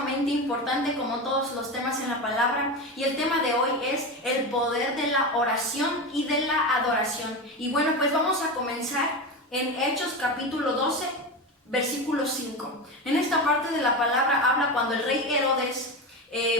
sumamente importante como todos los temas en la palabra, y el tema de hoy es el poder de la oración y de la adoración. Y bueno, pues vamos a comenzar en Hechos capítulo 12, versículo 5. En esta parte de la palabra habla cuando el rey Herodes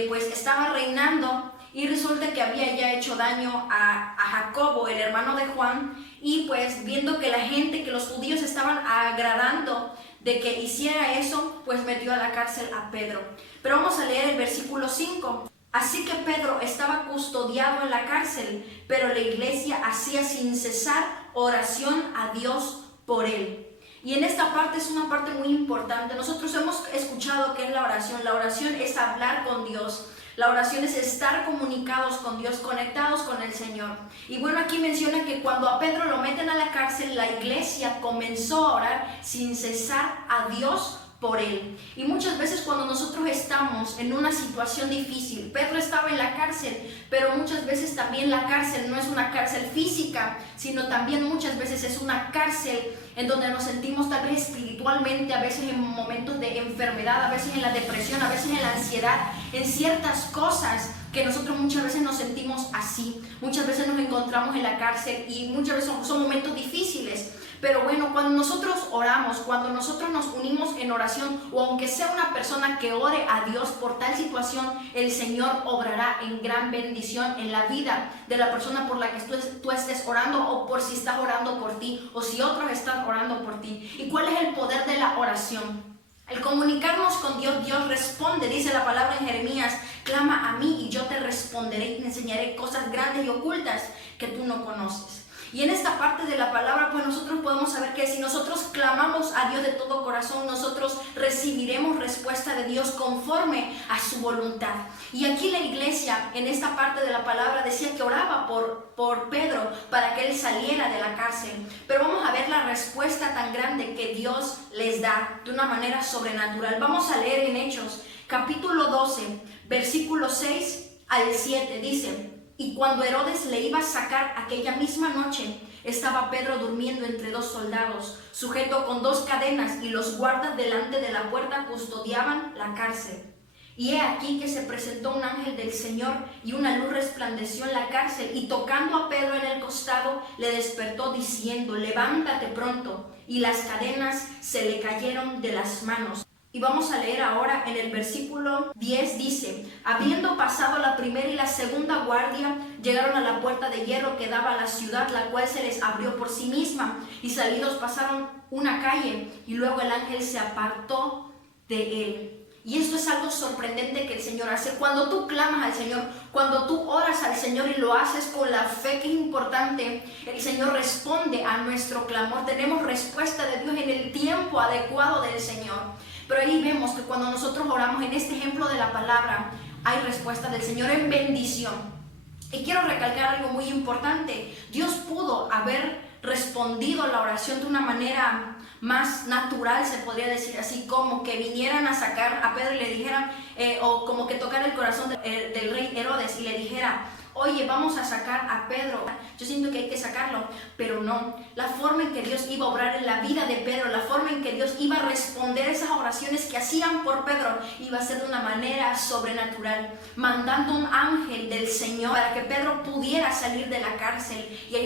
pues estaba reinando, y resulta que había ya hecho daño a Jacobo, el hermano de Juan, y pues viendo que la gente, que los judíos estaban agradando de que hiciera eso, pues metió a la cárcel a Pedro. Pero vamos a leer el versículo 5. Así que Pedro estaba custodiado en la cárcel, pero la iglesia hacía sin cesar oración a Dios por él. Y en esta parte es una parte muy importante. Nosotros hemos escuchado qué es la oración. La oración es hablar con Dios. La oración es estar comunicados con Dios, conectados con el Señor. Y bueno, aquí menciona que cuando a Pedro lo meten a la cárcel, la iglesia comenzó a orar sin cesar a Dios por él. Y muchas veces cuando nosotros estamos en una situación difícil, Pedro estaba en la cárcel, pero muchas veces también la cárcel no es una cárcel física, sino también muchas veces es una cárcel en donde nos sentimos tal vez espiritualmente, a veces en momentos de enfermedad, a veces en la depresión, a veces en la ansiedad, en ciertas cosas que nosotros muchas veces nos sentimos así. Muchas veces nos encontramos en la cárcel y muchas veces son momentos difíciles. Pero bueno, cuando nosotros oramos, cuando nosotros nos unimos en oración, o aunque sea una persona que ore a Dios por tal situación, el Señor obrará en gran bendición en la vida de la persona por la que tú estés orando, o por si estás orando por ti, o si otros están orando por ti. ¿Y cuál es el poder de la oración? El comunicarnos con Dios. Dios responde, dice la palabra en Jeremías: clama a mí y yo te responderé y te enseñaré cosas grandes y ocultas que tú no conoces. Y en esta parte de la palabra, pues nosotros podemos saber que si nosotros clamamos a Dios de todo corazón, nosotros recibiremos respuesta de Dios conforme a su voluntad. Y aquí la iglesia, en esta parte de la palabra, decía que oraba por Pedro para que él saliera de la cárcel. Pero vamos a ver la respuesta tan grande que Dios les da de una manera sobrenatural. Vamos a leer en Hechos, capítulo 12, versículo 6 al 7, dice: y cuando Herodes le iba a sacar aquella misma noche, estaba Pedro durmiendo entre dos soldados, sujeto con dos cadenas, y los guardas delante de la puerta custodiaban la cárcel. Y he aquí que se presentó un ángel del Señor, y una luz resplandeció en la cárcel, y tocando a Pedro en el costado, le despertó diciendo: levántate pronto. Y las cadenas se le cayeron de las manos. Y vamos a leer ahora en el versículo 10, dice: habiendo pasado la primera y la segunda guardia, llegaron a la puerta de hierro que daba a la ciudad, la cual se les abrió por sí misma, y salidos pasaron una calle, y luego el ángel se apartó de él. Y esto es algo sorprendente que el Señor hace. Cuando tú clamas al Señor, cuando tú oras al Señor y lo haces con la fe, que es importante, el Señor responde a nuestro clamor. Tenemos respuesta de Dios en el tiempo adecuado del Señor. Pero ahí vemos que cuando nosotros oramos, en este ejemplo de la palabra, hay respuesta del Señor en bendición. Y quiero recalcar algo muy importante. Dios pudo haber respondido a la oración de una manera más natural, se podría decir así, como que vinieran a sacar a Pedro y le dijeran, o como que tocar el corazón del rey Herodes y le dijera: oye, vamos a sacar a Pedro. Yo siento que hay que sacarlo, pero no. La forma en que Dios iba a obrar en la vida de Pedro, la forma en que Dios iba a responder esas oraciones que hacían por Pedro, iba a ser de una manera sobrenatural, mandando un ángel del Señor para que Pedro pudiera salir de la cárcel. Y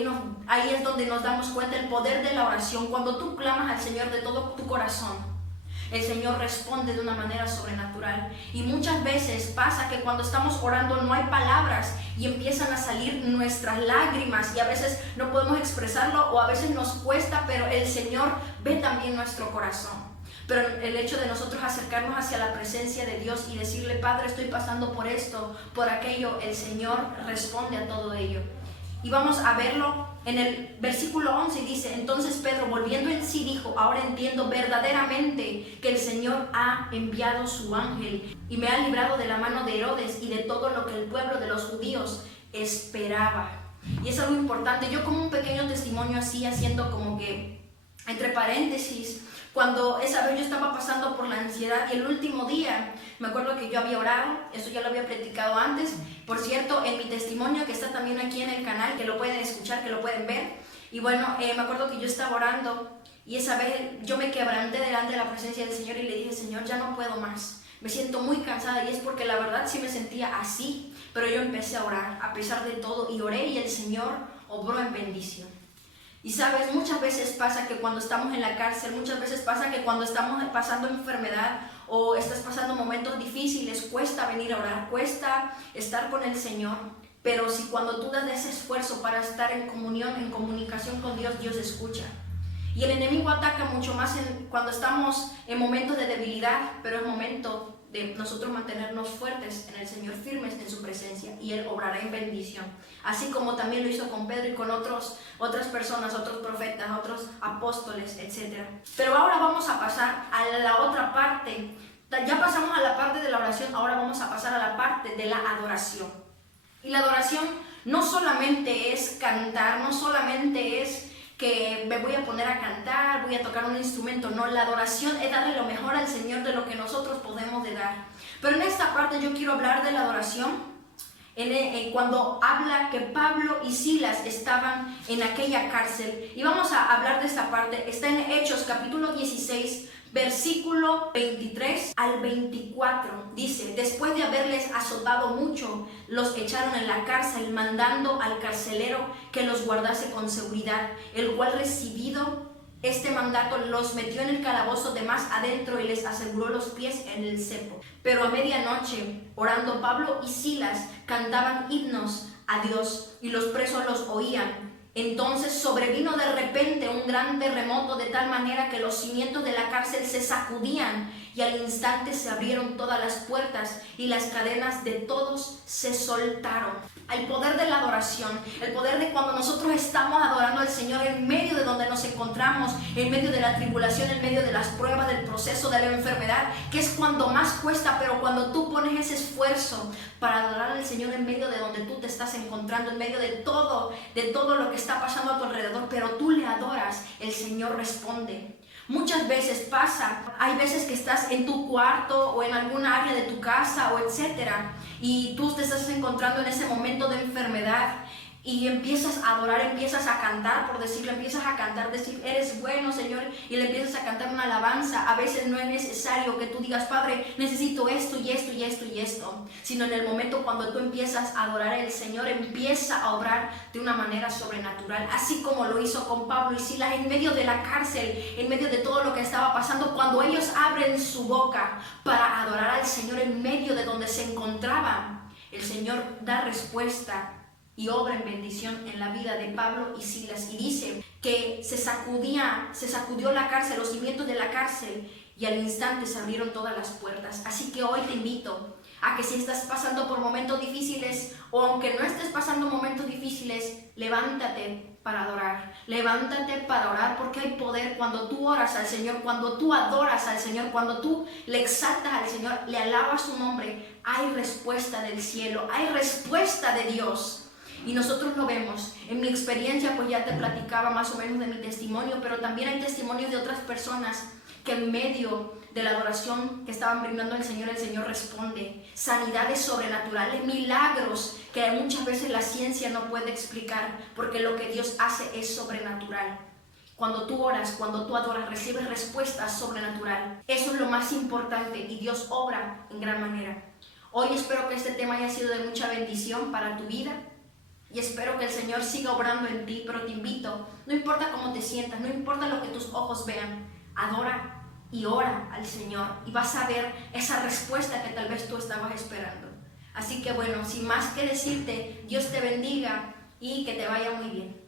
ahí es donde nos damos cuenta el poder de la oración. Cuando tú clamas al Señor de todo tu corazón, el Señor responde de una manera sobrenatural. Y muchas veces pasa que cuando estamos orando no hay palabras y empiezan a salir nuestras lágrimas, y a veces no podemos expresarlo, o a veces nos cuesta, pero el Señor ve también nuestro corazón. Pero el hecho de nosotros acercarnos hacia la presencia de Dios y decirle: Padre, estoy pasando por esto, por aquello, el Señor responde a todo ello. Y vamos a verlo en el versículo 11, dice: entonces Pedro, volviendo en sí, dijo: ahora entiendo verdaderamente que el Señor ha enviado su ángel y me ha librado de la mano de Herodes y de todo lo que el pueblo de los judíos esperaba. Y es algo importante. Yo, como un pequeño testimonio así, haciendo como que entre paréntesis, cuando esa vez yo estaba pasando por la ansiedad, y el último día me acuerdo que yo había orado, eso ya lo había platicado antes, por cierto, en mi testimonio que está también aquí en el canal, que lo pueden escuchar, que lo pueden ver. Y bueno, me acuerdo que yo estaba orando, y esa vez yo me quebranté delante de la presencia del Señor y le dije: Señor, ya no puedo más. me siento muy cansada, y es porque la verdad sí me sentía así, pero yo empecé a orar a pesar de todo, y oré y el Señor obró en bendición. Y sabes, muchas veces pasa que cuando estamos en la cárcel, muchas veces pasa que cuando estamos pasando enfermedad o estás pasando momentos difíciles, cuesta venir a orar, cuesta estar con el Señor. Pero si cuando tú das ese esfuerzo para estar en comunión, en comunicación con Dios, Dios escucha. Y el enemigo ataca mucho más cuando estamos en momentos de debilidad, pero es momento de nosotros mantenernos fuertes en el Señor, firmes en su presencia, y Él obrará en bendición. Así como también lo hizo con Pedro y con otras personas, otros profetas, otros apóstoles, etc. Pero ahora vamos a pasar a la otra parte. Ya pasamos a la parte de la oración, ahora vamos a pasar a la parte de la adoración. Y la adoración no solamente es cantar, no solamente es que me voy a poner a cantar, voy a tocar un instrumento. No, la adoración es darle lo mejor al Señor de lo que nosotros podemos de dar. Pero en esta parte yo quiero hablar de la adoración cuando habla que Pablo y Silas estaban en aquella cárcel. Y vamos a hablar de esta parte. Está en Hechos capítulo 16, versículo 23 al 24. Dice: después de haberles azotado mucho, los echaron en la cárcel, mandando al carcelero que los guardase con seguridad, el cual, recibido este mandato, los metió en el calabozo de más adentro y les aseguró los pies en el cepo. Pero a medianoche, orando, Pablo y Silas cantaban himnos a Dios, y los presos los oían. Entonces sobrevino de repente un gran terremoto, de tal manera que los cimientos de la cárcel se sacudían, y al instante se abrieron todas las puertas y las cadenas de todos se soltaron. El poder de la adoración, el poder de cuando nosotros estamos adorando al Señor en medio de donde nos encontramos, en medio de la tribulación, en medio de las pruebas, del proceso, de la enfermedad, que es cuando más cuesta. Pero cuando tú pones ese esfuerzo para adorar al Señor en medio de donde tú te estás encontrando, en medio de todo lo que está pasando a tu alrededor, pero tú le adoras, el Señor responde. Muchas veces pasa, hay veces que estás en tu cuarto o en alguna área de tu casa o etcétera, y tú te estás encontrando en ese momento de enfermedad y empiezas a adorar, empiezas a cantar, por decirlo, empiezas a cantar, decir: eres bueno, Señor, y le empiezas a cantar una alabanza. A veces no es necesario que tú digas: Padre, necesito esto y esto y esto y esto, sino en el momento cuando tú empiezas a adorar al Señor, empieza a obrar de una manera sobrenatural, así como lo hizo con Pablo y Silas en medio de la cárcel, en medio de todo lo que estaba pasando. Cuando ellos abren su boca para adorar al Señor en medio de donde se encontraban, el Señor da respuesta y obra en bendición en la vida de Pablo y Silas. Y dice que se sacudió la cárcel, los cimientos de la cárcel, y al instante se abrieron todas las puertas. Así que hoy te invito a que, si estás pasando por momentos difíciles, o aunque no estés pasando momentos difíciles, levántate para adorar, levántate para orar, porque hay poder cuando tú oras al Señor, cuando tú adoras al Señor, cuando tú le exaltas al Señor, le alabas su nombre. Hay respuesta del cielo, hay respuesta de Dios. Y nosotros lo vemos. En mi experiencia, pues ya te platicaba más o menos de mi testimonio, pero también hay testimonios de otras personas que en medio de la adoración que estaban brindando al Señor, el Señor responde. Sanidades sobrenaturales, milagros que muchas veces la ciencia no puede explicar, porque lo que Dios hace es sobrenatural. Cuando tú oras, cuando tú adoras, recibes respuesta sobrenatural. Eso es lo más importante, y Dios obra en gran manera. Hoy espero que este tema haya sido de mucha bendición para tu vida. Y espero que el Señor siga obrando en ti, pero te invito, no importa cómo te sientas, no importa lo que tus ojos vean, adora y ora al Señor, y vas a ver esa respuesta que tal vez tú estabas esperando. Así que bueno, sin más que decirte, Dios te bendiga y que te vaya muy bien.